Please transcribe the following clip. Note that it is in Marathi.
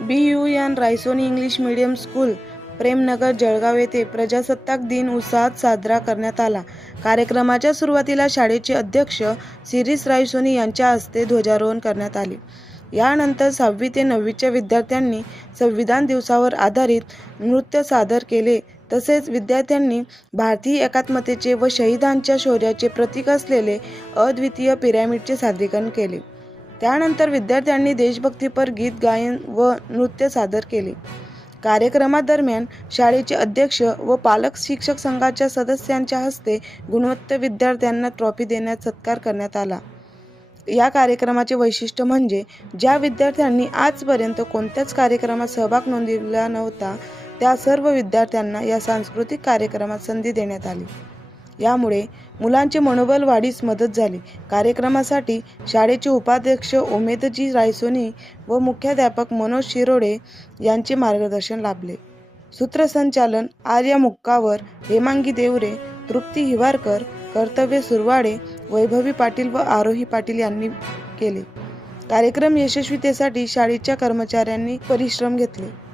BUN Raisoni English medium school, Premnagar, Jalgaon येथे प्रजासत्ताक दिन उत्साहात साजरा करण्यात आला. कार्यक्रमाच्या सुरुवातीला शाळेचे अध्यक्ष शिरीष रायसोनी यांच्या हस्ते ध्वजारोहण करण्यात आले. यानंतर 6वी ते 9वीच्या विद्यार्थ्यांनी संविधान दिवसावर आधारित नृत्य सादर केले. तसेच विद्यार्थ्यांनी भारतीय एकात्मतेचे व शहीदांच्या शौर्याचे प्रतीक असलेले अद्वितीय पिरॅमिडचे सादरीकरण केले. त्यानंतर विद्यार्थ्यांनी देशभक्तीपर गीत गायन व नृत्य सादर केले. कार्यक्रमादरम्यान शाळेचे अध्यक्ष व पालक शिक्षक संघाच्या सदस्यांच्या हस्ते गुणवंत विद्यार्थ्यांना ट्रॉफी देण्यात सत्कार करण्यात आला. या कार्यक्रमाचे वैशिष्ट्य म्हणजे ज्या विद्यार्थ्यांनी आजपर्यंत कोणत्याच कार्यक्रमात सहभाग नोंदविला नव्हता त्या सर्व विद्यार्थ्यांना या सांस्कृतिक कार्यक्रमात संधी देण्यात आली. यामुळे मुलांचे मनोबल वाढीस मदत झाली. कार्यक्रमासाठी शाळेचे उपाध्यक्ष उमेदजी रायसोनी व मुख्याध्यापक मनोज शिरोडे यांचे मार्गदर्शन लाभले. सूत्रसंचालन आर्या मुक्कावर, हेमांगी देवरे, तृप्ती हिवारकर, कर्तव्य सुरवाडे, वैभवी पाटील व आरोही पाटील यांनी केले. कार्यक्रम यशस्वीतेसाठी शाळेच्या कर्मचाऱ्यांनी परिश्रम घेतले.